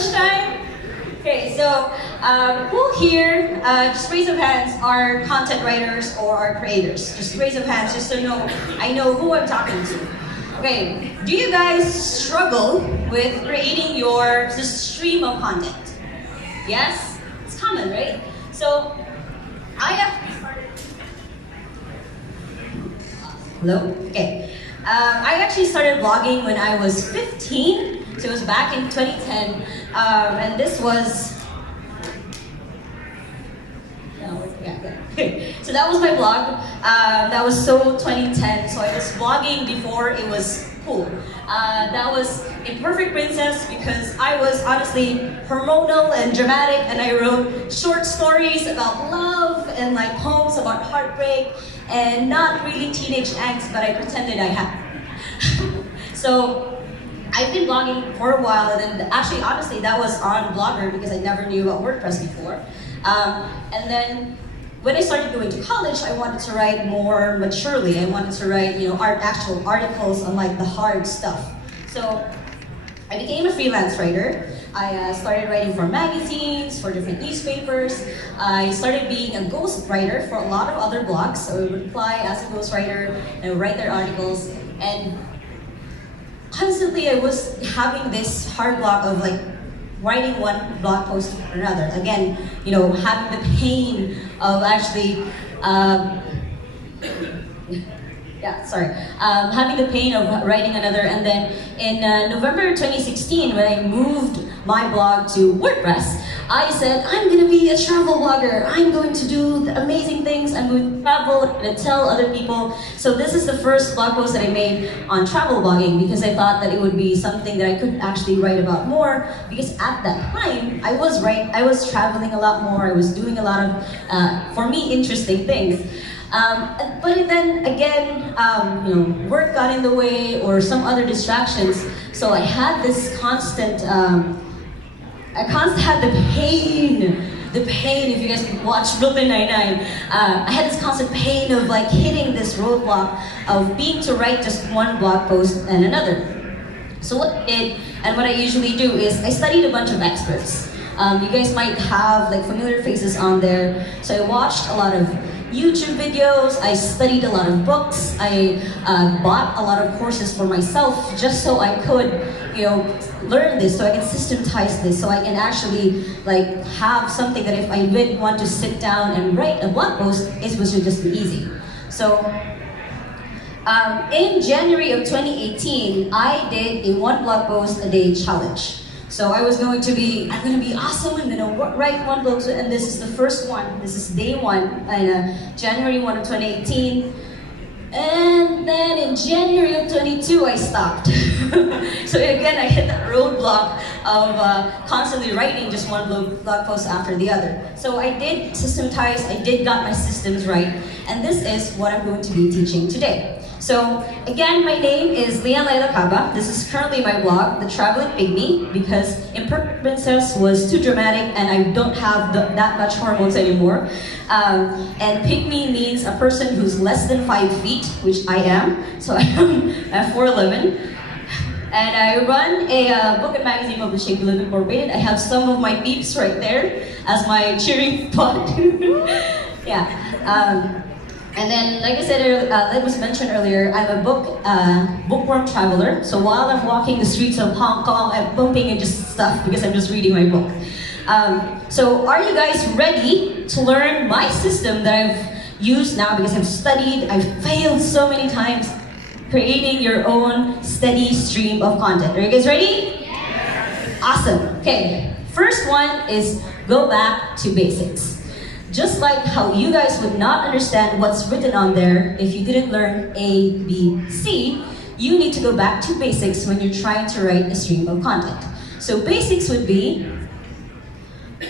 lunchtime? Okay, so who here, just raise of hands, are content writers or are creators? Just raise of hands, just so I know who I'm talking to. Okay, do you guys struggle with creating your stream of content? Yes? It's common, right? So, I have... Hello? Okay. I actually started blogging when I was 15, so it was back in 2010, and this was... So that was my blog. That was so 2010, so I was blogging before it was cool. That was Imperfect Princess because I was honestly hormonal and dramatic, and I wrote short stories about love and like poems about heartbreak and not really teenage angst, but I pretended I had. So I've been blogging for a while, and then actually, honestly, that was on Blogger because I never knew about WordPress before. And then when I started going to college, I wanted to write more maturely. I wanted to write, actual articles on like the hard stuff. So I became a freelance writer. I started writing for magazines, for different newspapers. I started being a ghostwriter for a lot of other blogs. So I would apply as a ghostwriter and write their articles. And constantly I was having this hard block of like writing one blog post or another. Again, having the pain of actually, having the pain of writing another. And then in November 2016, when I moved my blog to WordPress, I said, I'm going to be a travel blogger. I'm going to do amazing things. I'm going to travel and tell other people. So this is the first blog post that I made on travel blogging because I thought that it would be something that I could actually write about more, because at that time, I was traveling a lot more. I was doing a lot of, for me, interesting things. But then again, work got in the way or some other distractions. So I had this constant, I constantly had the pain, if you guys can watch Brooklyn Nine-Nine, I had this constant pain of like hitting this roadblock of being to write just one blog post and another. So what I did, and what I usually do, is I studied a bunch of experts. You guys might have like familiar faces on there. So I watched a lot of YouTube videos, I studied a lot of books, I bought a lot of courses for myself just so I could, learn this, so I can systematize this, so I can actually like have something that if I did want to sit down and write a blog post, it was just be easy. So in January of 2018, I did a one blog post a day challenge. So I was going to be, I'm going to be awesome, I'm going to write one blog, and this is the first one. This is day one, January 1 of 2018. And then in January of 22, I stopped. So again, I hit that roadblock of constantly writing just one blog post after the other. So I did systematize, I did got my systems right, and this is what I'm going to be teaching today. So again, my name is Lai Lacaba. This is currently my blog, The Traveling Pygmy, because Imperfect Princess was too dramatic and I don't have that much hormones anymore. And pygmy means a person who's less than 5 feet, which I am. So I am at 4'11". And I run a book and magazine publishing Global Incorporated. I have some of my peeps right there as my cheering pod. Yeah. And then, like I said, like was mentioned earlier, I'm a bookworm traveler. So while I'm walking the streets of Hong Kong, I'm bumping into stuff because I'm just reading my book. So are you guys ready to learn my system that I've used now, because I've studied, I've failed so many times, creating your own steady stream of content. Are you guys ready? Yes. Awesome. Okay, first one is go back to basics. Just like how you guys would not understand what's written on there if you didn't learn A, B, C, you need to go back to basics when you're trying to write a stream of content. So basics would be,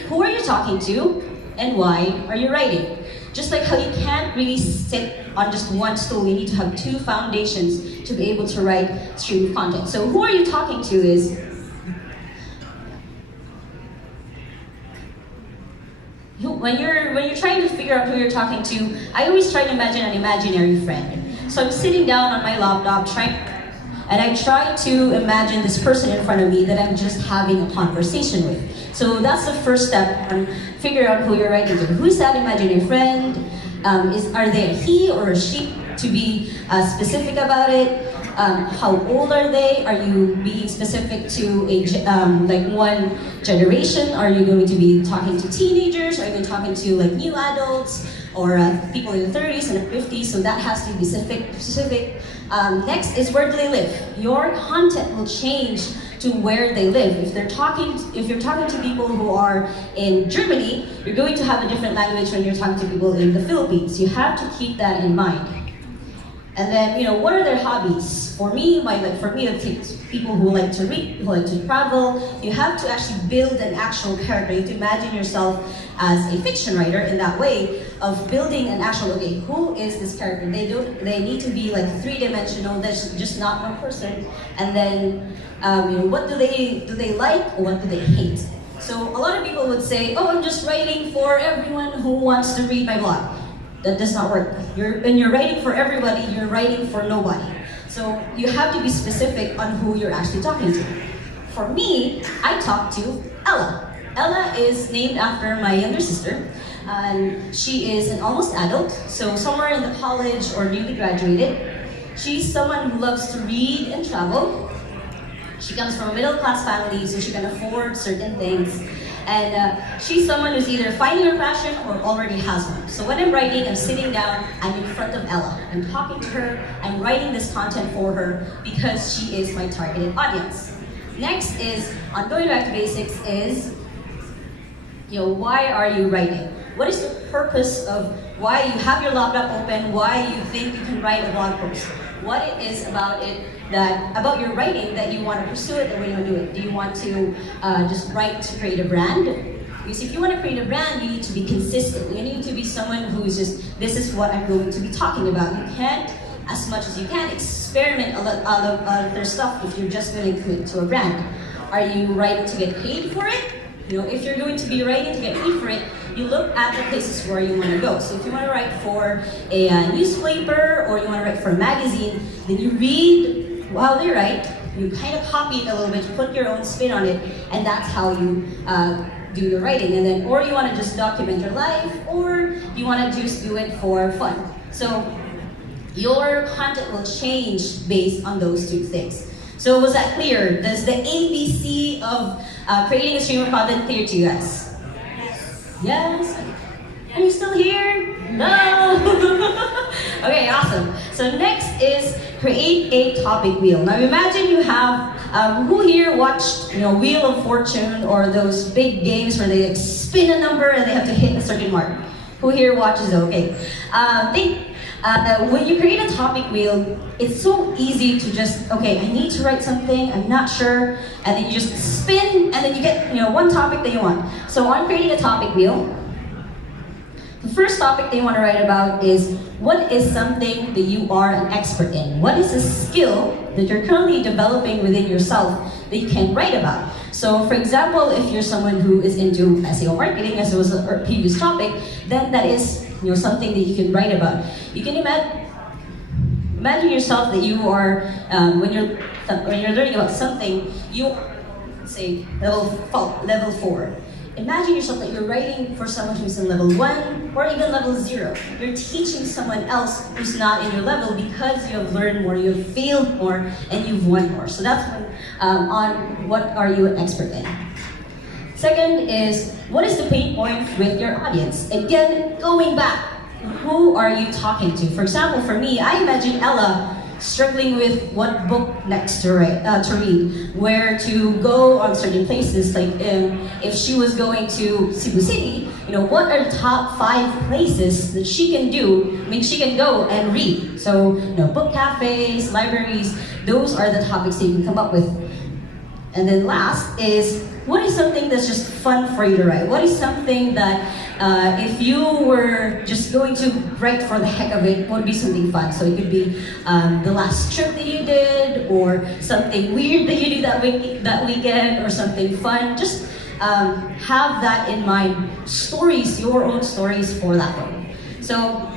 who are you talking to and why are you writing? Just like how you can't really sit on just one stool, you need to have two foundations to be able to write stream of content. So who are you talking to is, when you're trying to figure out who you're talking to, I always try to imagine an imaginary friend. So I'm sitting down on my laptop And I try to imagine this person in front of me that I'm just having a conversation with. So that's the first step on figure out who you're writing to. Who's that imaginary friend? Are they a he or a she? To be specific about it. How old are they? Are you being specific to like one generation? Are you going to be talking to teenagers? Are you going to be talking to like new adults or people in the 30s and the 50s? So that has to be specific. Next is where do they live? Your content will change to where they live. If you're talking to people who are in Germany, you're going to have a different language when you're talking to people in the Philippines. You have to keep that in mind. And then, what are their hobbies? For me, it's people who like to read, who like to travel. You have to actually build an actual character. You have to imagine yourself as a fiction writer in that way of building an actual, okay, who is this character? They need to be like three-dimensional. That's just not one person. And then, what do they like or what do they hate? So a lot of people would say, oh, I'm just writing for everyone who wants to read my blog. That does not work. When you're writing for everybody, you're writing for nobody. So you have to be specific on who you're actually talking to. For me, I talk to Ella. Ella is named after my younger sister. She is an almost adult, so somewhere in the college or newly graduated. She's someone who loves to read and travel. She comes from a middle-class family, so she can afford certain things. And she's someone who's either finding her passion or already has one. So when I'm writing, I'm sitting down, I'm in front of Ella. I'm talking to her, I'm writing this content for her because she is my targeted audience. Next is, on going back to basics, is, why are you writing? What is the purpose of why you have your laptop open, why you think you can write a blog post? What it is about your writing that you want to pursue it, or what do you want to do it? Do you want to just write to create a brand? Because if you want to create a brand, you need to be consistent. You need to be someone who is just, this is what I'm going to be talking about. You can't, as much as you can, experiment a lot of other stuff if you're just going to commit to a brand. Are you writing to get paid for it? If you're going to be writing to get paid for it, you look at the places where you want to go. So if you want to write for a newspaper or you want to write for a magazine, then you read while they write, you kind of copy it a little bit, you put your own spin on it, and that's how you do your writing. And then, or you want to just document your life, or you want to just do it for fun. So your content will change based on those two things. So was that clear? Does the ABC of creating a stream of content clear to you guys? Yes? Are you still here? No! Okay, awesome. So next is create a topic wheel. Now imagine you have, who here watched Wheel of Fortune or those big games where they spin a number and they have to hit a certain mark? Who here watches it? Okay. When you create a topic wheel, it's so easy to just, okay, I need to write something, I'm not sure, and then you just spin, and then you get one topic that you want. So on creating a topic wheel, the first topic that you want to write about is, what is something that you are an expert in? What is a skill that you're currently developing within yourself that you can write about? So for example, if you're someone who is into SEO marketing, as was our previous topic, then that is something that you can write about. You can imagine yourself that you are, when you're learning about something, you are, say, level 4. Imagine yourself that you're writing for someone who's in level 1 or even level 0. You're teaching someone else who's not in your level because you have learned more, you have failed more, and you've won more. So that's on what are you an expert in. Second is, what is the pain point with your audience? Again, going back, who are you talking to? For example, for me, I imagine Ella struggling with what book next to read, where to go on certain places. Like if she was going to Cebu City, what are the top 5 places that she can do? She can go and read. So, book cafes, libraries, those are the topics that you can come up with. And then last is, what is something that's just fun for you to write? What is something that if you were just going to write for the heck of it, would be something fun? So it could be the last trip that you did, or something weird that you did that weekend, or something fun. Just have that in mind. Stories, your own stories for that one. So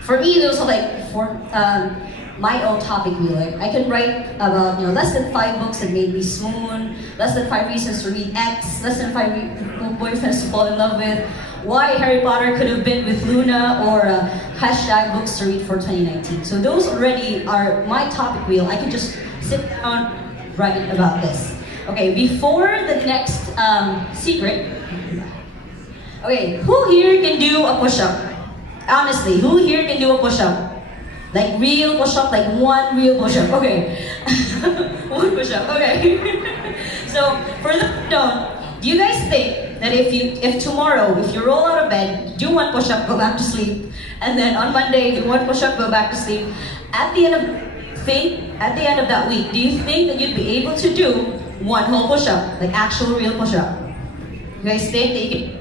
for me, those are like my own topic wheel. Like, I can write about less than 5 books that made me swoon, less than 5 reasons to read X, less than 5 boyfriends to fall in love with, why Harry Potter could have been with Luna, or hashtag books to read for 2019. So those already are my topic wheel. I can just sit down, write about this. Okay, before the next secret. Okay, who here can do a push-up? Honestly, who here can do a push-up? Like real push-up, like one real push-up. Okay. One push-up, okay. So, for the don't, do you guys think that if tomorrow, if you roll out of bed, do one push-up, go back to sleep, and then on Monday, do one push-up, go back to sleep, at the end of that week, do you think that you'd be able to do one whole push-up, like actual real push-up? You guys think that you can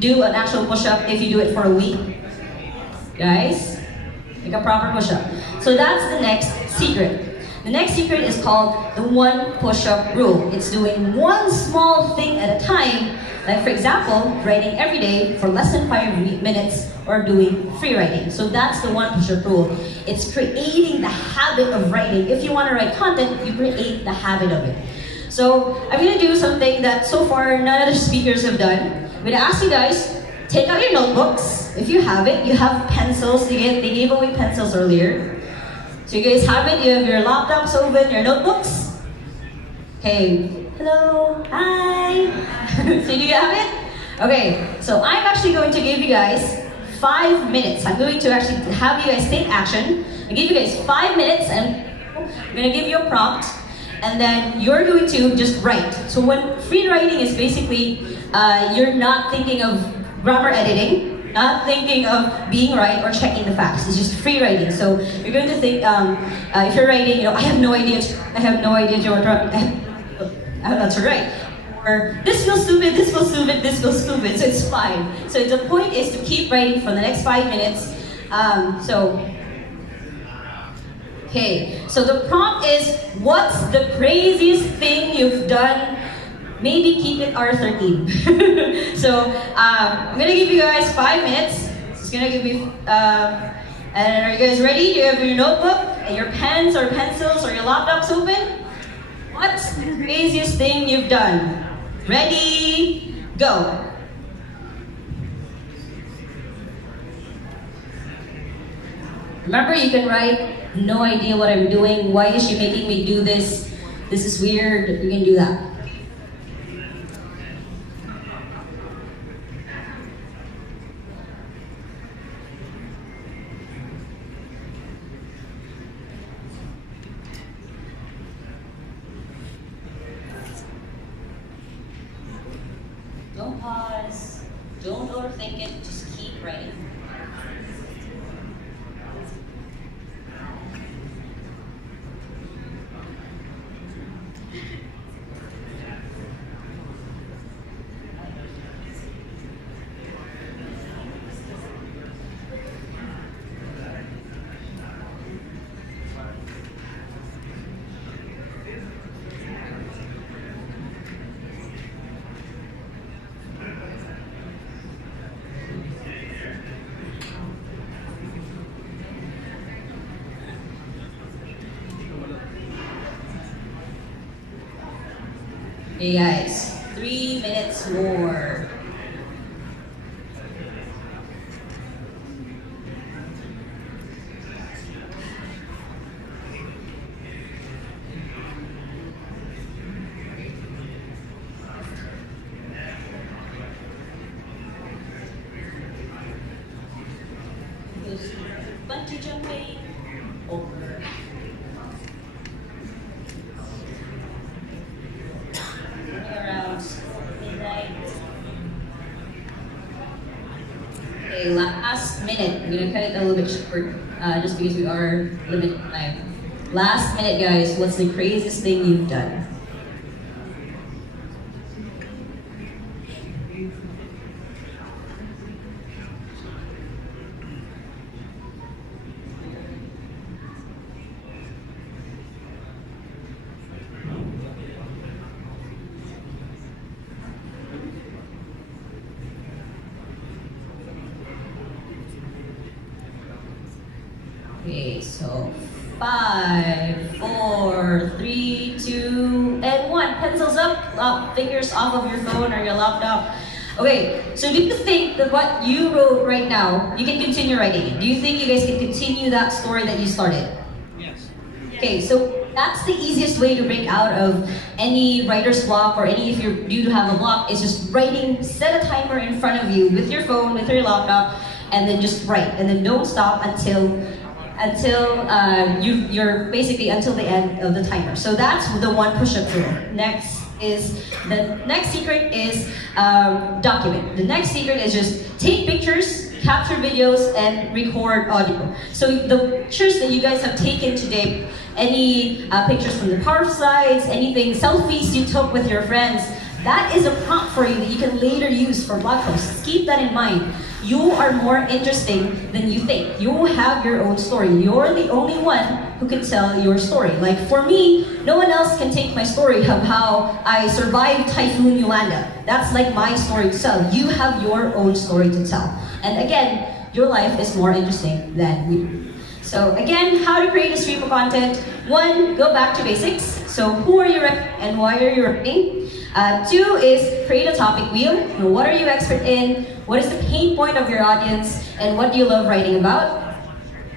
do an actual push-up if you do it for a week? Guys? Like a proper push-up. So that's the next secret. The next secret is called the one push-up rule. It's doing one small thing at a time. Like for example, writing every day for less than 5 minutes or doing free writing. So that's the one push-up rule. It's creating the habit of writing. If you want to write content, you create the habit of it. So I'm going to do something that so far none of the speakers have done. I'm going to ask you guys, take out your notebooks. If you have it, you have pencils. They gave away pencils earlier. So you guys have it, you have your laptops open, your notebooks. Okay, hello, hi. So do you have it? Okay, so I'm actually going to give you guys 5 minutes. I'm going to actually have you guys take action. I give you guys 5 minutes and I'm going to give you a prompt. And then you're going to just write. So when free writing is basically, you're not thinking of grammar editing, not thinking of being right or checking the facts. It's just free writing. So you're going to think, if you're writing, I have no idea what to write. Or this feels stupid, this feels stupid, this feels stupid. So it's fine. So the point is to keep writing for the next 5 minutes. Okay, so the prompt is, what's the craziest thing you've done? Maybe keep it R13. So I'm gonna give you guys 5 minutes. It's gonna give me, and are you guys ready? You have your notebook and your pens or pencils or your laptops open? What's the craziest thing you've done? Ready, go. Remember, you can write, no idea what I'm doing. Why is she making me do this? This is weird. You can do that. Don't pause. Don't overthink it. Just keep writing. Hey guys, 3 minutes more. Bungee jumping over. Around midnight. Okay, last minute. I'm gonna cut it a little bit short, just because we are limited time. Last minute, guys. What's the craziest thing you've done? Okay, so 5, 4, 3, 2, and 1. Pencils up, fingers off of your phone or your laptop. Okay, so do you think that what you wrote right now, you can continue writing it? Do you think you guys can continue that story that you started? Yes. Okay, so that's the easiest way to break out of any writer's block, or any, if you do have a block, is just writing. Set a timer in front of you with your phone, with your laptop, and then just write, and then don't stop until you're basically until the end of the timer. So that's the one push-up rule. The next secret is document. The next secret is just take pictures, capture videos, and record audio. So the pictures that you guys have taken today, any pictures from the park slides, anything, selfies you took with your friends, that is a prompt for you that you can later use for blog posts. Keep that in mind. You are more interesting than you think. You have your own story. You're the only one who can tell your story. Like for me, no one else can take my story of how I survived Typhoon Yolanda. That's like my story to tell. You have your own story to tell. And again, your life is more interesting than you. So again, how to create a stream of content. 1, go back to basics. So who are you writing and why are you writing? 2 is create a topic wheel. What are you expert in? What is the pain point of your audience? And what do you love writing about?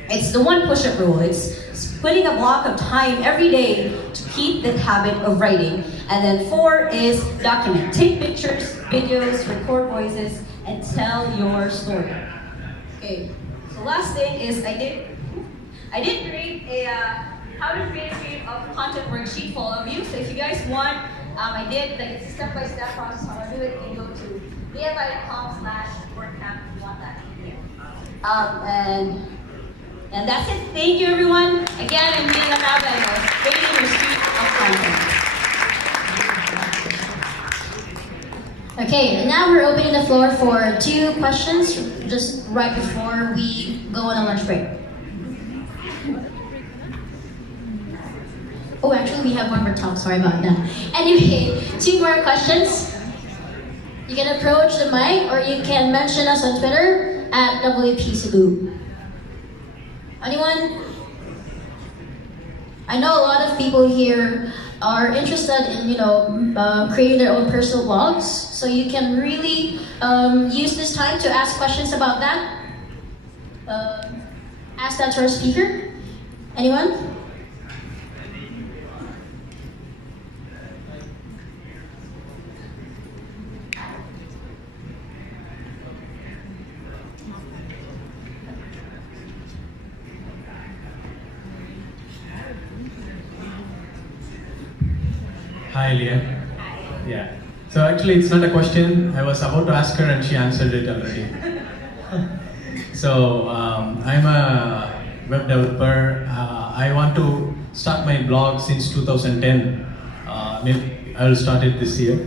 It's the 1 push-up rule. It's putting a block of time every day to keep the habit of writing. And then 4 is document. Take pictures, videos, record voices, and tell your story. Okay, so last thing is I did create a how to create a content worksheet full of you. So if you guys want, I did like it's a step-by-step process how to do it. You go to liabi.com/WordCamp if you want that. And that's it. Thank you, everyone. Again, I'm Lai Lacaba, and I was creating your street of content. Okay, now we're opening the floor for 2 questions just right before we go on a lunch break. Oh, actually we have one more talk, sorry about that. Anyway, 2 more questions. You can approach the mic or you can mention us on Twitter at WP Cebu. Anyone? I know a lot of people here are interested in, creating their own personal blogs. So you can really use this time to ask questions about that. Ask that to our speaker. Anyone? Hi, Leah. Yeah. So actually, it's not a question. I was about to ask her, and she answered it already. So I'm a web developer. I want to start my blog since 2010. Maybe I will start it this year.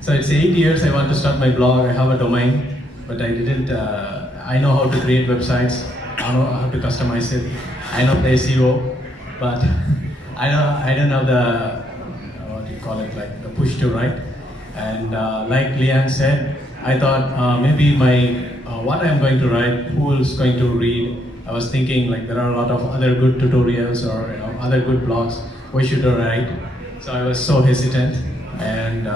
So it's 8 years. I want to start my blog. I have a domain, but I didn't. I know how to create websites. I know how to customize it. I know the SEO, but I don't know the call it like the push to write. And like Leanne said, I thought maybe what I'm going to write, who is going to read. I was thinking like there are a lot of other good tutorials or other good blogs. Why should I write? So I was so hesitant. And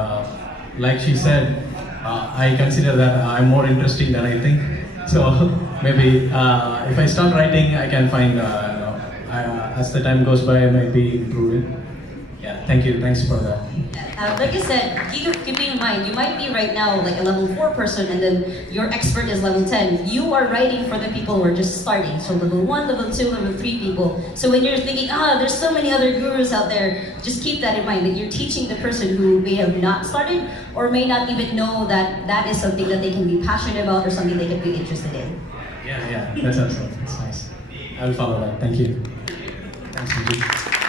like she said, I consider that I'm more interesting than I think. So maybe if I start writing, I can find as the time goes by, I might be improving. Yeah, thank you. Thanks for that. Like I said, keep in mind, you might be right now like a level 4 person, and then your expert is level 10. You are writing for the people who are just starting. So level 1, level 2, level 3 people. So when you're thinking, there's so many other gurus out there, just keep that in mind, that you're teaching the person who may have not started or may not even know that that is something that they can be passionate about or something they can be interested in. Yeah, that's awesome. That's nice. I'll follow that. Thank you. Thanks, Suji.